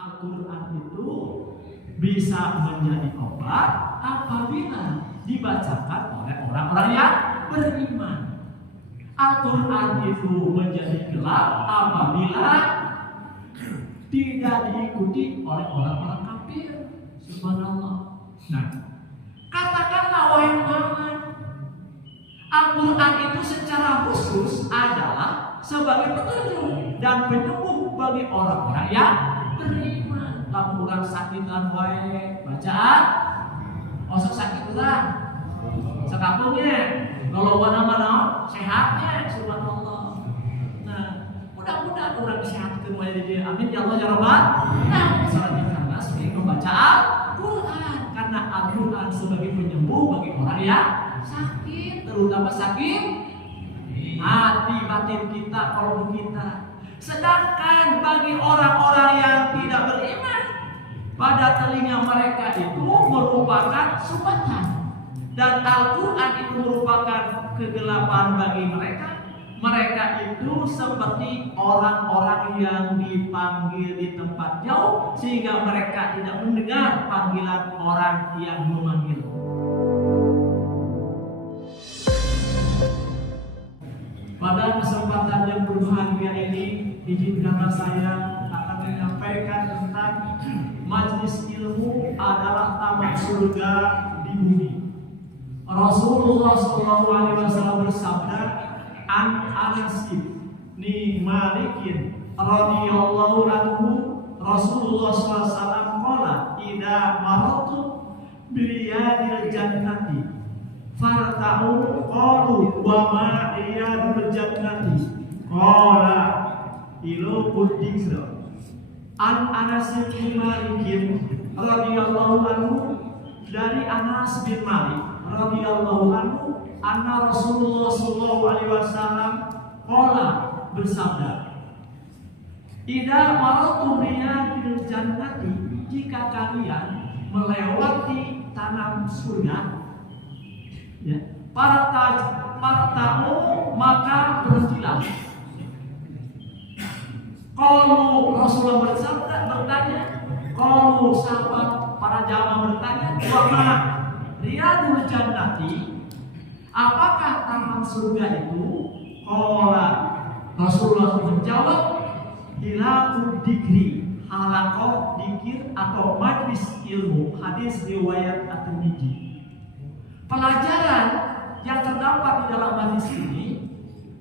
Al-Quran itu bisa menjadi obat apabila dibacakan oleh orang-orang yang beriman. Al-Quran itu menjadi gelap apabila tidak diikuti oleh orang-orang kafir. Subhanallah. Nah, katakanlah wahai Muhammad, Al-Quran itu secara khusus adalah sebagai petunjuk dan penyembuh bagi orang-orang yang beriman. Lamun urang sakit lan wae bacaan, osok sakit urang. Sekampungnya, kalau mana-mana sehatnya, subhanallah. Nah, mudah-mudahan orang disehatkan wae di dia. Amin ya Allah ya Rabbal. Nah, salat karena sebagai membaca Al-Quran, karena Al-Quran sebagai penyembuh bagi orang yang sakit, terutama sakit hati batin kita, kalbu kita. Sedangkan bagi orang-orang yang tidak beriman, pada telinga mereka itu merupakan subatan, dan Al-Quran itu merupakan kegelapan bagi mereka. Mereka itu seperti orang-orang yang dipanggil di tempat jauh, sehingga mereka tidak mendengar panggilan orang yang memanggil. Pada kesempatan yang berbahagia ini, izinkanlah saya akan menyampaikan tentang majelis ilmu adalah taman surga di bumi. Rasulullah SAW bersabda, an Anas bin Malik radhiyallahu anhu, Rasulullah SAW qala idza maratu biriyadil jannati farta'u qalu wa ma riyadul jannati qala ilu dzikr. An Anas bin Malik radhiyallahu anhu, dari Anas bin Malik radhiyallahu anhu, anna Rasulullah sallallahu alaihi wasallam qala bersabda, idza maratu riyadil jannati, jika kalian melewati tanah surga, ya, parta'u maka berhentilah. Kalau Rasulullah bertanya, kalau sahabat para jamaah bertanya, "Wa riyadul jannati?" Apakah taman surga itu? Qala, Rasulullah menjawab, hilaqud dzikri, halaqah dzikir atau majlis ilmu. Hadis riwayat At-Tirmidzi. Pelajaran yang terdapat di dalam hadis ini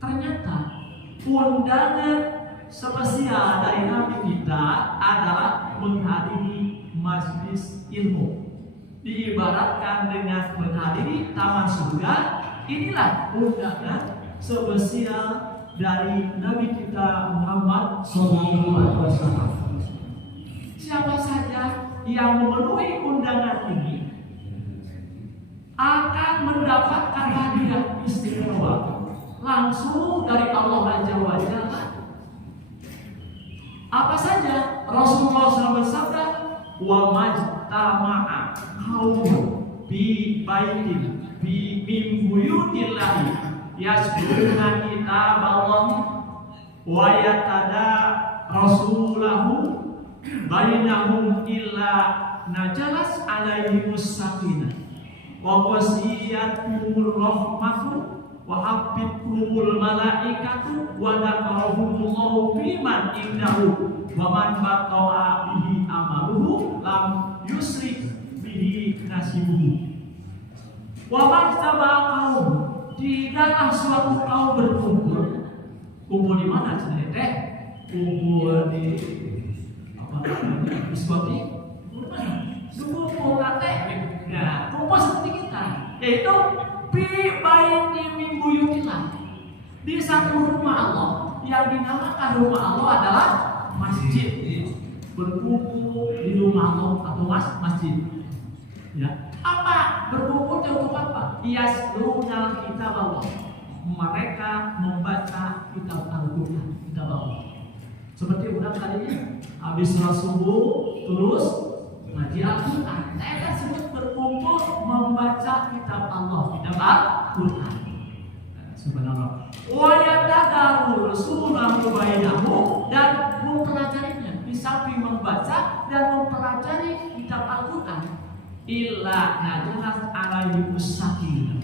ternyata undangan spesial dari Nabi kita adalah menghadiri majlis ilmu. Diibaratkan dengan menghadiri taman surga. Inilah undangan spesial dari Nabi kita Muhammad SAW. Siapa saja yang memenuhi undangan ini akan mendapatkan hadiah istimewa langsung dari Allah Azza wa Jalla. Apa saja? Rasulullah SAW bersabda, wa majtama'a qaumun bi baitin bi min buyutillahi yasbuna kitaballahi wa yatada rasulahu bainahum illa najalas alaihimus sakinah wa wasiyatul rahmatu wa habibul malaikatu wa nakarahumullahu biman indahu wa man bata'a bihi amaluhu lam yusrik bihi nasibuhu. Wa man taba'a tidaklah suatu kaum berkumpul. Kumpul di mana sebenarnya teh? Kumpul di apa namanya? Diskotik. Kumpul teh. Nah, kumpul seperti kita, yaitu bi baiti min buyutillah, di satu rumah Allah yang dinamakan rumah Allah adalah masjid. Berkumpul di rumah Allah atau masjid. Ya. Apa berkumpul untuk apa? Yasluna kitab Allah. Mereka membaca kitab Al-Quran, kitab Allah. Seperti udah tadinya habis sholat subuh terus ngaji Al-Quran. Saya kan sebut berkumpul membaca kitab Allah, kitab Al-Quran. Subhanallah. Wa yatadaru rasulahu bainahu, dan mempelajarinya. di samping membaca dan mempelajari kitab Al-Quran, illa nazalat alaihimus sakinah,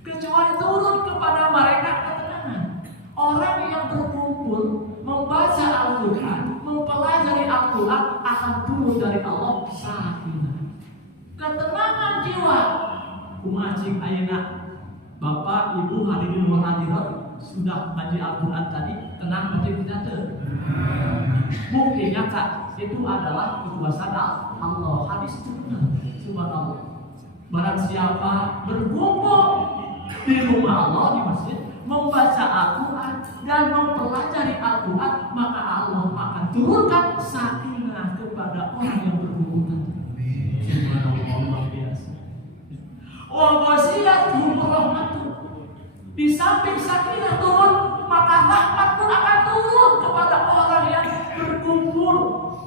kecuali turun kepada mereka ketenangan. Orang yang berkumpul membaca Al-Quran, mempelajari Al-Quran, akan turun dari Allah sakinah, ketenangan jiwa. Kumacing ayeuna Bapak, Ibu, hadirin wa hadirat sudah ngaji Al-Quran tadi, tenang betul kita tuh. Buktinya Kak, itu adalah kekuasaan Allah. Hadis itu benar. Subhanallah. Barang siapa berkumpul di rumah Allah, di masjid, membaca Al-Quran dan mempelajari Al-Quran, maka Allah akan turunkan sakinah kepada orang yang berkumpul. Subhanallah, luar biasa. Wa ghasiyatuhum rahmatuh. Di samping sakinah turun, maka rahmat pun akan turun kepada orang yang berkumpul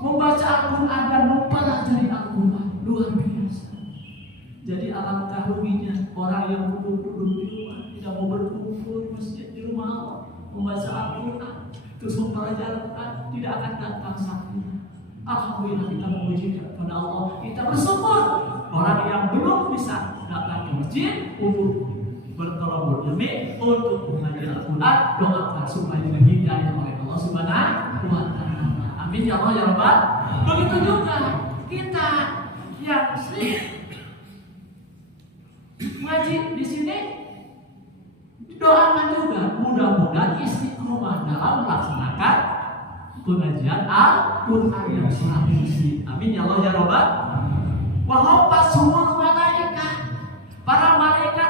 membaca Al-Quran dan mempelajari Al-Quran. Luar biasa. Jadi alangkah ruginya orang yang berkumpul di rumah, tidak mau berkumpul di masjid, di rumah Allah, membaca Al-Quran, terus mempelajari Al-Quran, tidak akan datang sakinah. Alhamdulillah, kita memuji kepada Allah, kita bersyukur. Orang yang belum bisa datang ke masjid untuk bertolak demi untuk mengaji Al-Quran, doakan supaya dihidayah oleh Allah Subhanahu wa Ta'ala. Amin ya Allah ya Rabbal. Begitu juga kita yang sering ngaji di sini, doakan juga mudah-mudahan istiqomah dalam melaksanakan pengajian Al-Quran yang selalu isi. Amin ya Allah ya Rabbal. Wa pasumul malaikat, para malaikat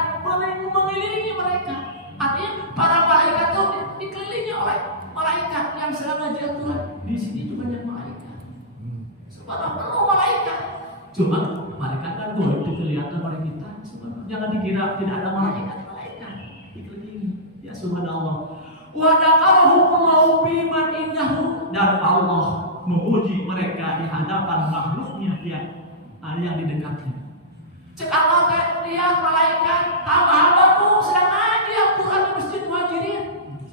mengelilingi mereka. Artinya para malaikat itu dikelilingi oleh malaikat yang sedang ngaji Al-Quran. Di sini juga banyak malaikat. Subhanallah, malaikat. Cuma malaikat kan boleh kelihatan oleh kita. Subhanallah. Jangan dikira tidak ada malaikat dikelilingi. Ya subhanallah. Wa daqarahumullahu biman indahu, dan Allah memuji mereka di hadapan makhluknya yang didekatnya. Cek Allah lihat malaikat hamba-hambaku sedang ngaji Al-Quran di Masjid Muhajirin.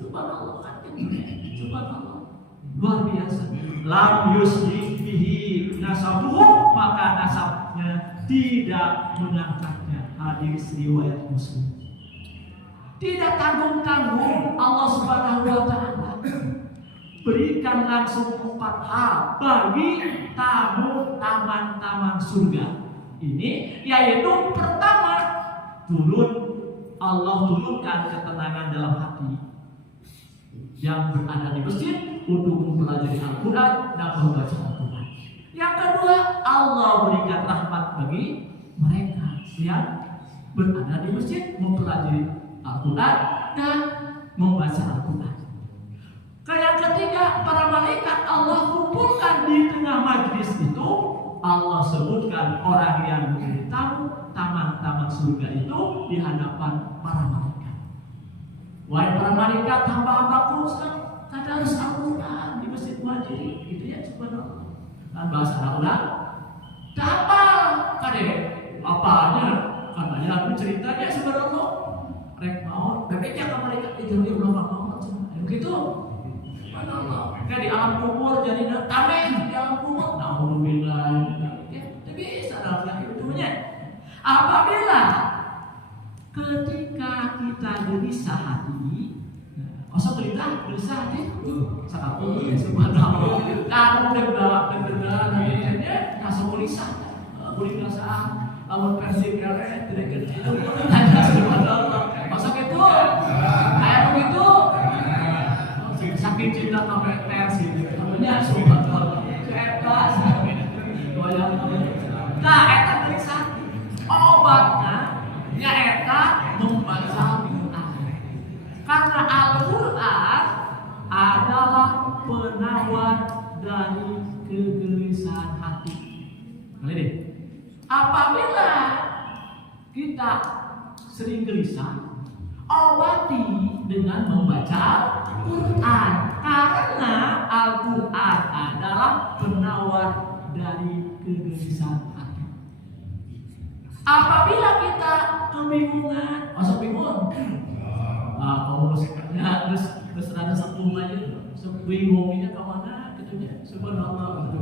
Subhanallah, subhanallah, luar biasa. Lam yusri bihi nasabuhu, maka nasabnya tidak mengangkatnya. Hadis riwayat Muslim. Tidak tanggung-tanggung Allah Subhanahu wa Ta'ala berikan langsung 4 hal bagi tamu taman-taman surga ini, yaitu pertama, Allah turunkan ketenangan dalam hati yang berada di masjid untuk mempelajari Al-Quran dan membaca Al-Quran. Yang kedua, Allah berikan rahmat bagi mereka yang berada di masjid mempelajari Al-Quran dan membaca Al-Quran. Yang ketiga, para malaikat Allah kumpulkan di tengah majlis itu. Allah sebutkan orang yang menjadi tamu taman-taman surga itu di hadapan para malaikat. Wahai para malaikat, hamba-hambaku tadarus Al-Quran di Masjid Muhajirin, gitu ya, subhanallah. Dan bahasa Arab, tak apa, kade, apanya? Katanya aku ceritanya subhanallah. Rek mau, bebeknya ke malaikat itu dia belum mau, begitu. Kayak di alam kubur jadi tameng di alam kubur. Alhamdulillah. Tapi sadarlah itunya. Apabila ketika kita gelisah hati, masa gelisah hati, sakapun subhanallah. Kamu deg-degan akhirnya rasa gelisah, gelisah. Lawan versi kalian tidak kecil. Subhanallah. Masa gitu? Kayak begitu. Saking cinta sampai versi namanya subhanallah. Eta goyang. Nah, eta gelisah. Obatnya nyaeta membaca Al-Quran. Karena Al-Quran adalah penawar dari kegelisahan hati. Lihat, apabila kita sering gelisah, obati dengan membaca Al-Quran. Karena Al-Quran adalah penawar dari kegelisahan hati. Apabila kita kebingungan, masa bingung? Kalau musiknya terus ada sepuluh aja, bingungnya kemana? Kita Subhanallah.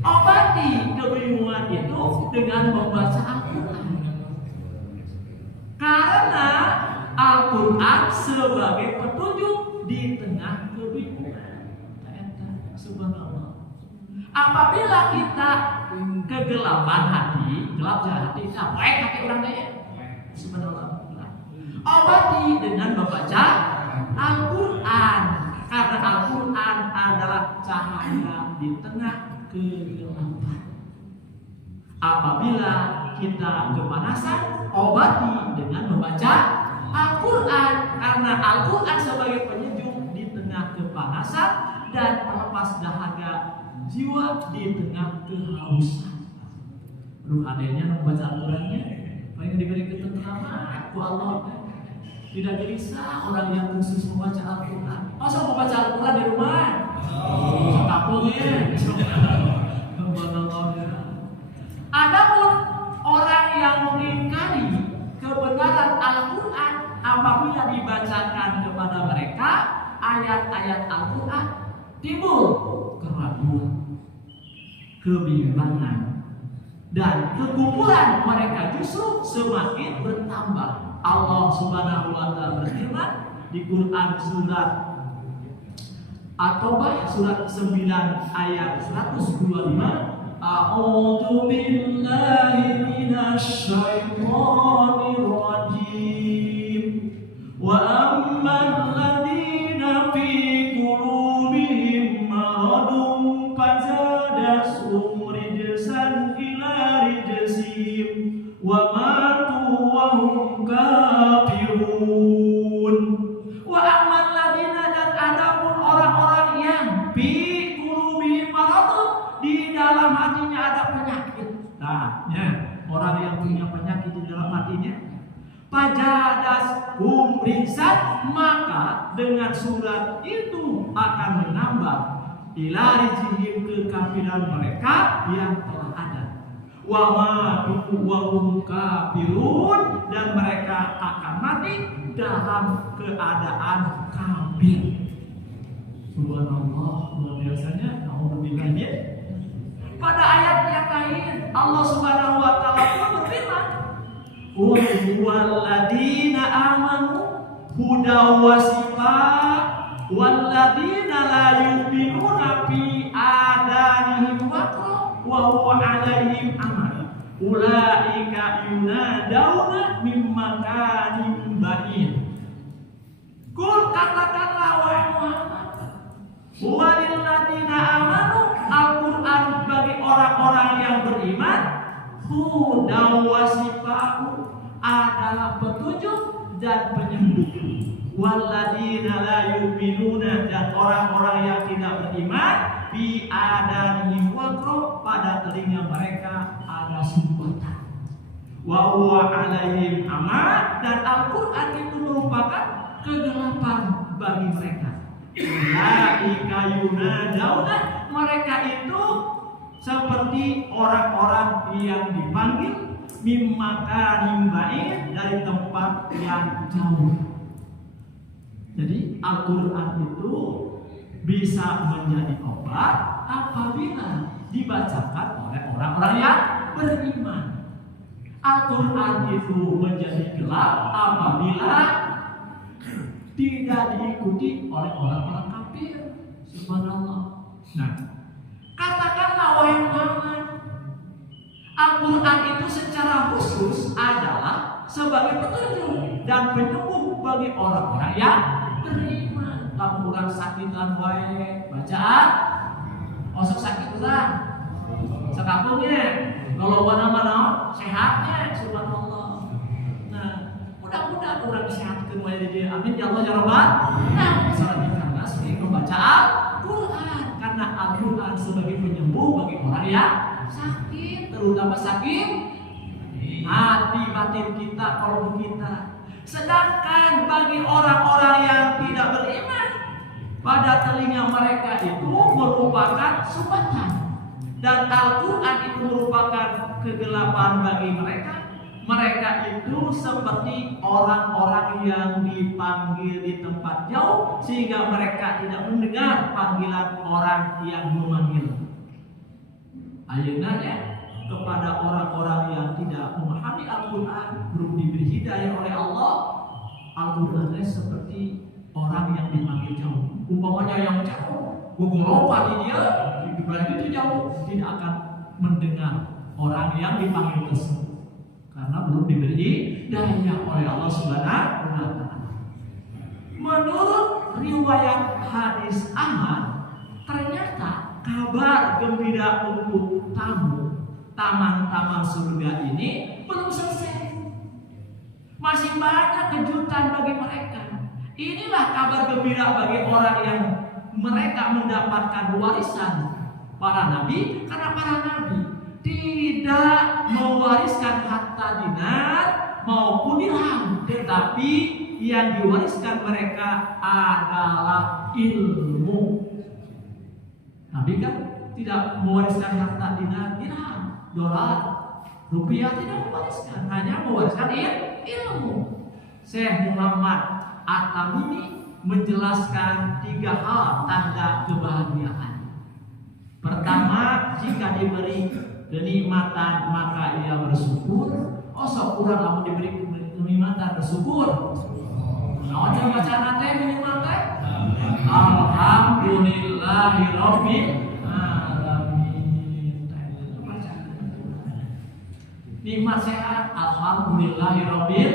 Obati kebingungan itu dengan membaca Al-Quran. Karena Al-Quran sebagai petunjuk di tengah kebingungan. Subhanallah. Apabila kita kegelapan hati, gelap hati, baik hati orang lain. Subhanallah. Obati dengan membaca Al-Quran. Karena Al-Quran adalah cahaya di tengah kegelapan. Apabila kita kepanasan, obati dengan membaca Al-Quran. Karena Al-Quran sebagai penyejuk di tengah kepanasan dan pelepas dahaga jiwa di tengah kehausan. Ruh adanya membaca Al-Qurannya, pengen diberi ketentraman ku Allah. Tidak gelisah orang yang khusus membaca Al-Quran. Masa membaca Al-Quran di rumah? Takutnya. Adapun orang yang mengingkari kebenaran Al-Quran apabila dibacakan kepada mereka ayat-ayat Al-Quran, timbul keraguan, kebimbangan, dan kekufuran mereka justru semakin bertambah. Allah Subhanahu wa taala berfirman di Quran surat At-Taubah surat 9 ayat 125, A'udzu billahi minasy syaithanir rajim. Wa ammal ladzina fi qulubihim maradun fazadahum rijsan ila rijsihim wa matu wa hum kafirun. Wa ammal ladzina, dan adapun orang-orang yang fi qulubihim maradun, di dalam hatinya ada penyakit. Nah, ya, orang yang punya penyakit di dalam hatinya, fajadas rijsan, maka dengan surat itu akan menambah ila rijihim kekafiran mereka yang telah ada. Wa matu wa hum kafirun, dan mereka akan mati dalam keadaan kafir. Subhanallah, luar biasanya. Alhamdulillahnya. Pada ayat yang lain Allah Subhanahu wa taala pun berfirman, "Qul huwalladzina amanu hudaw wa shifaa walladzina la yu'minuna fi adanihim waqra wa huwa 'alaihim amal. Ulaika yunadawna min makanin ba'id." Qul, katakanlah wahai Muhammad, walilladzina amanu, Al-Quran bagi orang-orang yang beriman, hudaw wa shifaa, adalah petunjuk dan penyembuh. Walladzina la yu'minuna, dan orang-orang yang tidak beriman, fi adanihim waqra, pada telinga mereka ada sumbatan. Wa huwa 'alaihim ama, dan Al-Quran itu merupakan kegelapan bagi mereka. Ulaika yunadawna, mereka itu seperti orang-orang yang dipanggil mimakanin ba'id, dari tempat yang jauh. Jadi Al-Quran itu bisa menjadi obat apabila dibacakan oleh orang-orang yang beriman. Al-Quran itu menjadi gelap apabila tidak diikuti oleh orang-orang kafir. Subhanallah. Nah, katakanlah wahai Muhammad, Al-Quran itu secara khusus adalah sebagai petunjuk dan penyembuh bagi orang-orang yang beriman. Lamun orang sakit lan wae bacaan, osok sakit urang, sekampungnya, kalau mana-mana sehatnya. Subhanallah. Nah, mudah-mudahan orang disehatkan wae di dia. Amin ya Allah ya Rabbal. Nah, masalahnya karena sering membaca Al-Quran, karena Al-Quran sebagai penyembuh bagi orang yang sakit, terutama sakit hati batin kita, kalbu kita. Sedangkan bagi orang-orang yang tidak beriman, pada telinga mereka itu merupakan sumbatan, dan Al-Quran itu merupakan kegelapan bagi mereka. Mereka itu seperti orang-orang yang dipanggil di tempat jauh, sehingga mereka tidak mendengar panggilan orang yang memanggil. Ayeuna ya, kepada orang-orang yang tidak memahami Al-Quran, belum diberi hidayah oleh Allah, Al-Quran seperti orang yang dipanggil jauh. Umpamanya yang jauh, gugolopa di dia, itu jauh, tidak akan mendengar orang yang dipanggil tersebut. Karena belum diberi hidayah oleh Allah Subhanahu wa Ta'ala. Menurut riwayat hadis Ahmad, ternyata kabar gembira untuk taman-taman surga ini belum selesai. Masih banyak kejutan bagi mereka. Inilah kabar gembira bagi orang yang mereka mendapatkan warisan para nabi, karena para nabi tidak mewariskan harta dinar maupun dirham, tetapi yang diwariskan mereka adalah ilmu. Nabi kan tidak mewariskan harta dinar, dirham, dolar, rupiah, tidak mewariskan, hanya mewariskan ilmu. Syekh Muhammad At-Tamimi menjelaskan 3 hal tanda kebahagiaan. Pertama, jika diberi kenikmatan maka ia bersyukur. Oh, syukuran lamun diberi kenikmatan bersyukur. Nah, coba bacaan teh kenikmatan. Alhamdulillahirabbil alamin. Nikmat sehat, alhamdulillahirabbil alamin.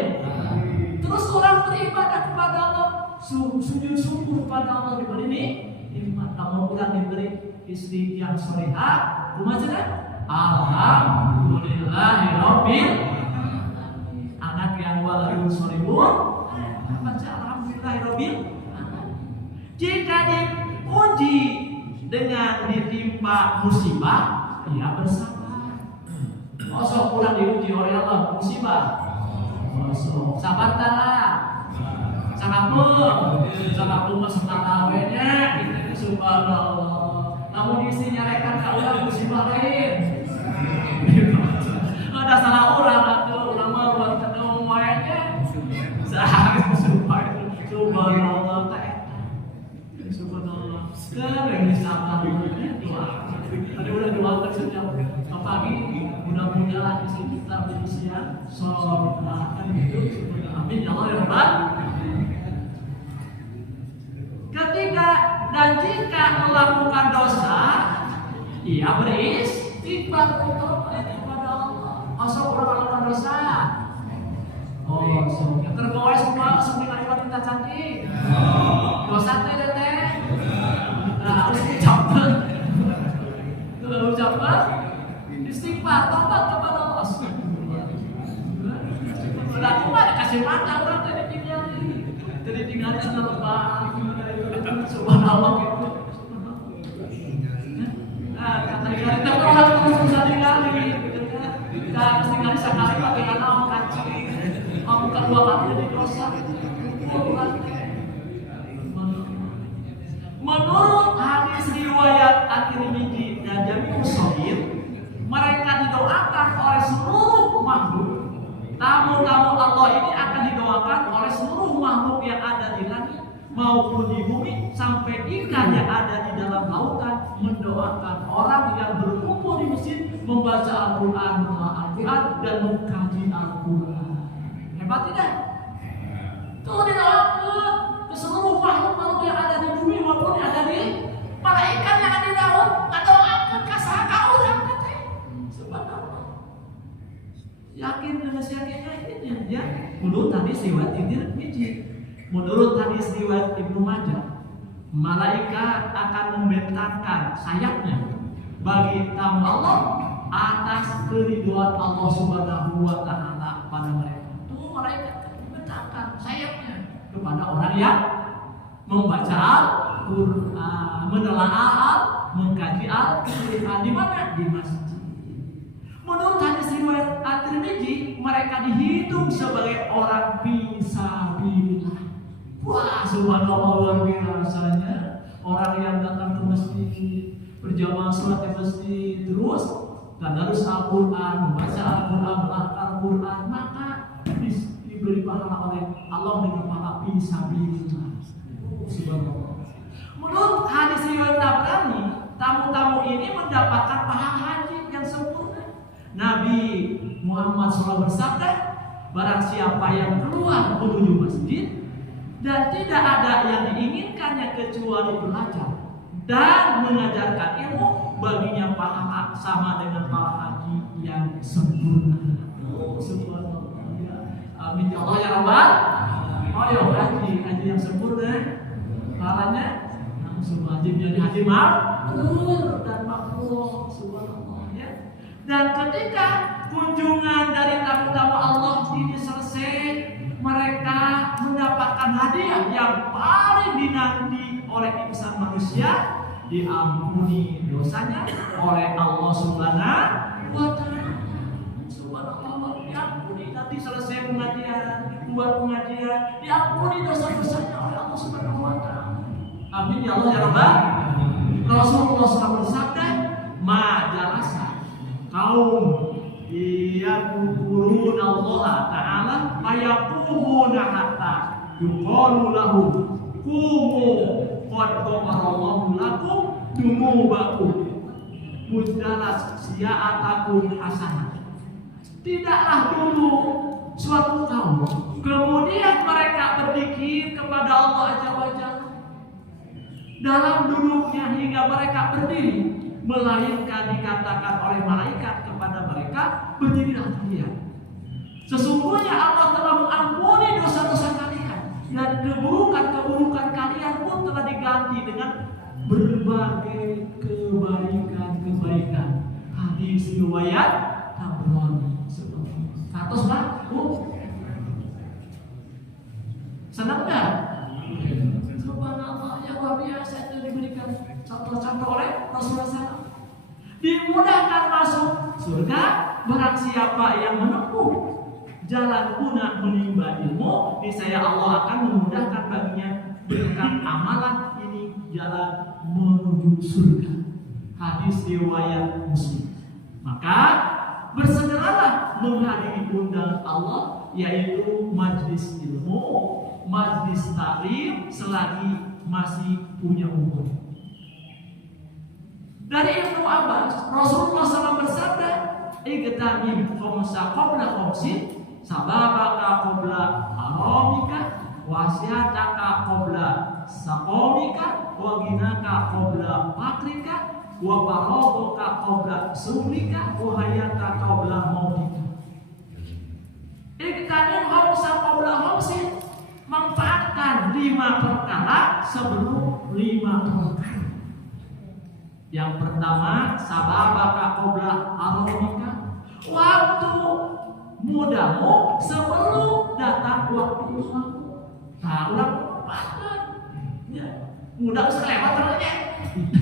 Terus orang beribadah kepada Allah, sujud syukur kepada Allah, diberi nikmat. Kalau orang diberi istri yang salihah, kumaha? Alhamdulillahirabbil alamin. Anak yang waladun sholihun, baca alhamdulillahirabbil alamin. Jika diuji dengan ditimpa musibah, ia bersabar. Masa pulang diuji oleh Allah musibah, sabar talah. Sangat masuk tarawehnya, subhanallah. Namun isinya rekan kaulah musibah lain. Ada salah orang atau ulama buat ketemu wayanya. Subhanallah subhanallah. Sekarang ini sabar doa. Tadi udah doakan sejak pagi. Mudah-mudahan isi kita berisian sholat makan itu. Amin ya Allah ya Rabbal. Jika melakukan dosa, ia beristighfar kepada Allah. Asal orang melakukan dosa. Oh, yang terbawa semua seperti wanita cantik. Dosa teh. Nah, harus ucapkan. Kalau ucapkan, istighfar, tobat kepada Allah. Berarti ada kasih mata orang tadi tinggalnya lebar. Subhanallah gitu. Nah, kata kita harus susah tinggali. Kita harus tinggali sekali pakai anak kancing. Bukan 2 kali jadi dosa. Menurut hadis riwayat At-Tirmidzi dan Jami' Shahih, mereka didoakan oleh seluruh makhluk. Tamu-tamu Allah ini akan didoakan oleh seluruh makhluk yang ada di langit maupun di bumi, sampai ikan yang ada di dalam lautan mendoakan orang yang berkumpul di masjid membaca Al-Quran, dan mengkaji Al-Quran. Hebat tidak? Tuh didoakan ke seluruh makhluk yang ada di bumi maupun yang ada di malaikat yang ada di laut, mendoakan kasaka orang katanya. Subhanallah. Yakin dengan yakinnya ya. Menurut tadi riwayat Tirmidzi. Menurut hadis riwayat Ibnu Majah, malaikat akan membentangkan sayapnya bagi tamu Allah atas keridhaan Allah Subhanahu wa Ta'ala pada mereka. Itu malaikat membentangkan sayapnya kepada orang yang membaca Al-Quran, menelaah, mengkaji Al-Quran. Di mana? Di masjid. Menurut hadis riwayat At-Tirmidzi, mereka dihitung sebagai orang fisabilillah. Wah, subhanallah, luar biasanya orang yang datang ke masjid, berjamaah sholat di masjid, terus tadarus Al-Quran, membaca Al-Quran, melafal Al-Quran, maka diberi pahala oleh Allah dengan pahala fisabilillah. Subhanallah. Menurut hadis riwayat Tabrani, tamu-tamu ini mendapatkan pahala haji yang sempurna. Nabi Muhammad SAW bersabda, barang siapa yang keluar menuju masjid dan tidak ada yang diinginkannya kecuali belajar dan mengajarkan ilmu, baginya pahala sama dengan pahala haji yang sempurna. Subhanallah. Amin ya Allah ya Rabbal. Oh ya haji yang sempurna, pahalanya langsung wajib jadi haji mabrur dan makbul. Subhanallah ya. Dan ketika kunjungan dari tamu-tamu Allah ini selesai, mereka mendapatkan hadiah yang paling dinanti oleh insan manusia, diampuni dosanya oleh Allah Subhanahu wa Ta'ala. Subhanallah, diampuni nanti selesai pengajian, buat pengajian, diampuni dosa-dosanya oleh Allah Subhanahu wa Ta'ala. Amin ya Allah ya Rabbal. Rasulullah SAW bersabda, ma jalasa kaum yadkuruna Allah Ta'ala fayaqumuna hatta yuqalu lahum qumu qad ghafarallahu lakum dunubakum mudalas sia'atakum hasanah. Tidaklah dulu suatu kaum kemudian mereka berzikir kepada Allah Azza wa Jalla dalam duduknya hingga mereka berdiri, melainkan dikatakan oleh malaikat kepada mereka, berdirilah kalian. Sesungguhnya Allah telah mengampuni dosa-dosa kalian dan keburukan-keburukan kalian pun telah diganti dengan berbagai kebaikan-kebaikan. Hadis riwayat Tabrani. Katos Pak, senang nggak? Subhanallah, yang luar biasa itu diberikan contoh-contoh oleh Rasulullah SAW. Dimudahkan masuk surga barang siapa yang menempuh jalan guna menimba ilmu, niscaya Allah akan memudahkan baginya berkat amalan ini jalan menuju surga. Hadis riwayat Muslim. Maka bersegeralah menghadiri undangan Allah, yaitu majlis ilmu, majlis taklim selagi masih punya umur. Dari Ibnu Abbas, Rasulullah SAW bersabda, "Igtanim khamsa qabla khamsin, sababaka qabla aramika, wasiataka qabla saqamika, wa ginaka qabla fakrika, wa faraghaka qabla sumrika, wa hayata qabla mautika." Igtanim khamsa qabla khamsin, manfaatkan 5 perkara sebelum 5 perkara. Yang pertama, sababaka qabla aramika, waktu mudamu sebelum datang waktu tuamu. Nah, udah paten. Ya, mudah selewat terusnya.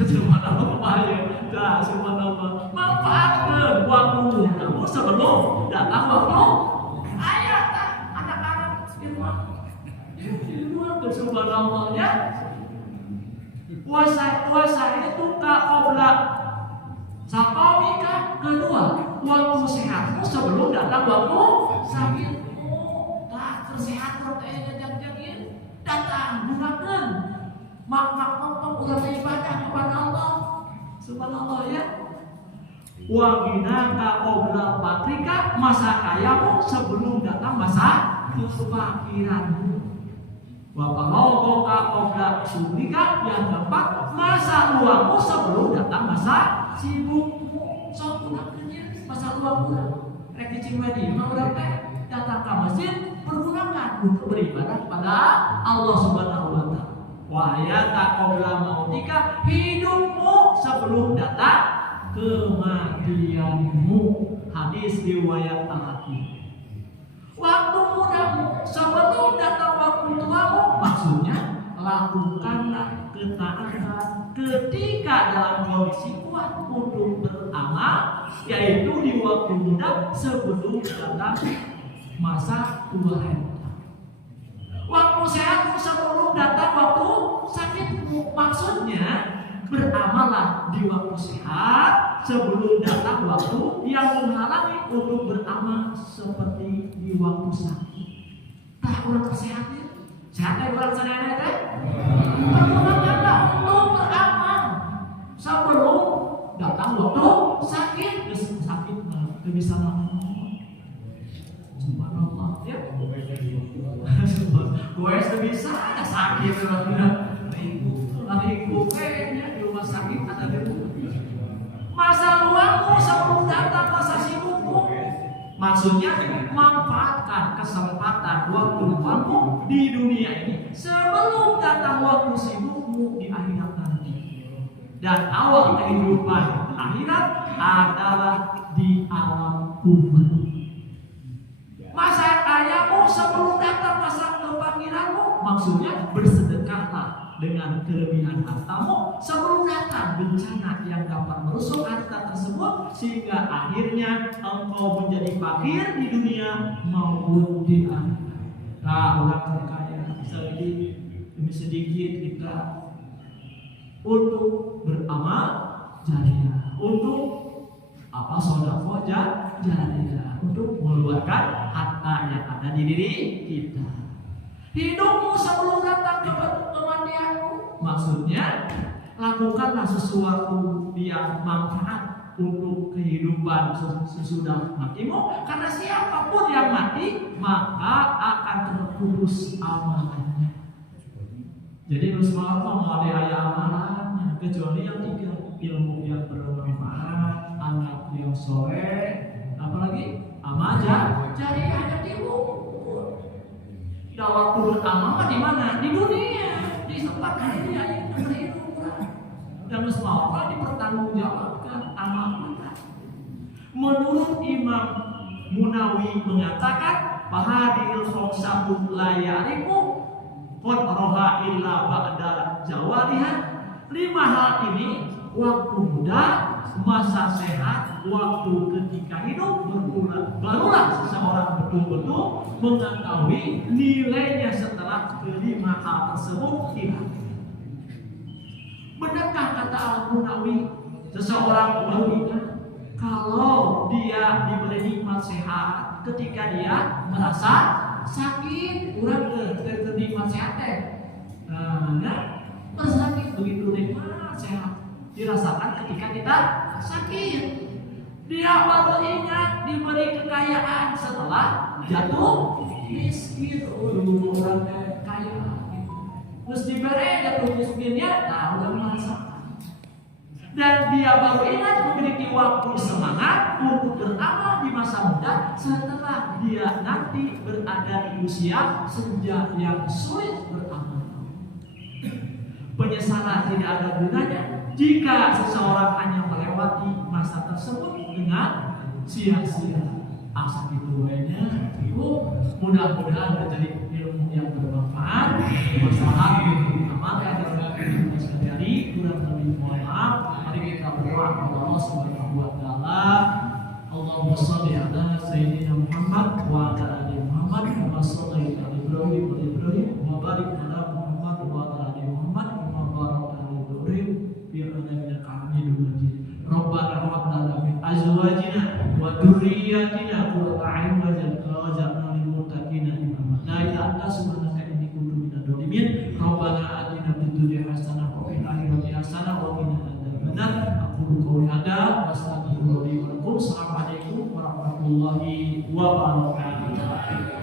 Subhanallah ya. Dah subhanallah. Manfaatkan waktu mudamu sebelum datang waktu ayat anak-anak ilmu subhanallah ya. Puasa itu qabla saqamika, kedua waktu sehatmu sebelum datang waktu sakitmu. Tak kesehatan datang gunakan makna ulang ibadah kepada Allah subhanallah ya. Wa ginaka qabla fakrika, masa kayamu sebelum datang masa kefakiranmu. Wa faraghaka qabla syughlika, yang keempat masa luangmu sebelum datang masa sibukmu. So gunakannya masa luangmu. Rek cicing wedi mah urang teh datang ke masjid, pergunakan untuk beribadah kepada Allah Subhanahu wa Ta'ala. Wa hayata qabla mautika, hidupmu sebelum datang kematianmu. Hadis riwayat Al-Hakim. Waktu mudamu sebelum datang waktu tuamu, maksudnya lakukanlah ketaatan ketika dalam kondisi kuat untuk beramal, yaitu di waktu muda sebelum datang masa tua. Waktu sehatmu sebelum datang waktu sakitmu, maksudnya Beramalah di waktu sehat sebelum datang waktu yang menghalangi untuk beramal seperti di waktu sakit. Tak kurang sehatnya, sehatnya kurang sehatnya teh. Bagaimana untuk beramal sebelum datang waktu sakit? Sakit nggak bisa ngomong. Subhanallah ya. Gue bisa ada sakit lagi kayaknya di rumah sakit ada masa luangmu sebelum datang masa sibukmu. Maksudnya manfaatkan kesempatan waktu luangmu di dunia ini sebelum datang waktu sibukmu di akhirat nanti. Dan awal kehidupan akhirat adalah di alam kubur. Masa kayamu sebelum datang masa kepanggilanmu, maksudnya bersedekahlah dengan kelebihan hartamu sebelum datang bencana yang dapat merusak harta tersebut, sehingga akhirnya engkau menjadi fakir di dunia maupun di akhirat. Nah, orang terkaya sedikit demi sedikit kita untuk beramal jariah, untuk apa sedekah jariah, untuk mengeluarkan harta yang ada di diri kita. Hidupmu sebelum datang kematianmu, maksudnya lakukanlah sesuatu yang manfaat untuk kehidupan sesudah matimu, karena siapapun yang mati maka akan terputus amalannya. Jadi semua mau ada amalannya kecuali yang tiga: ilmu yang bermanfaat, anak yang soleh, apalagi amal jariah yang dibuat. Dan waktu beramal di mana? Di dunia, di tempat dunia yang berhidup. Dan semua dipertanggungjawabkan amal kita. Menurut Imam Munawi mengatakan, "Fahadil khamsatu la ya'rifu qad roha illa ba'da jawariha." 5 hal ini, waktu muda, masa sehat, waktu ketika hidup, barulah seseorang betul-betul mengetahui nilainya setelah kelima hal tersebut hilang. Benarkah kata Al-Munawi, seseorang baru ingat kalau dia diberi nikmat sehat ketika dia merasa sakit? Kurang nikmat sehat merasa sakit, begitu nikmat sehat dirasakan ketika kita sakit. Dia baru ingat diberi kekayaan setelah jatuh miskin. Orang kaya terus diberi jatuh miskinnya, udah merasakan. Dan dia baru ingat memiliki waktu semangat untuk beramal di masa muda setelah dia nanti berada di usia senja yang sulit beramal. Penyesalan tidak ada gunanya jika seseorang hanya melewati masa tersebut dengan sia-sia. Asal dituanya itu mudah-mudahan menjadi ilmu yang bermanfaat. Masalah yang amalkan dalam sehari-hari, kurang lebih mohon maaf. Mari kita berdoa kepada Allah Subhanahu wa taala. Allahumma shalli ala sayyidina Muhammad wa ala ali Muhammad kama shallaita ala Ibrahim wa Ibrahim wa barik ala Muhammad wa ala ali Muhammad kama barakta ala Ibrahim fi alamin hamidum majid. Rabbana hab lana min azwajina wa dhurriyyatina qurrata a'yun waj'alna lil muttaqina imama. La ilaha illa subhanaka inni kuntu minadh dhalimin. Rabbana atina fid dunya hasanah wa fil akhirati hasanah wa qina adzabannar. Aqulu qawli hadza wa astaghfirullahi wa lakum. Assalamualaikum warahmatullahi wabarakatuh.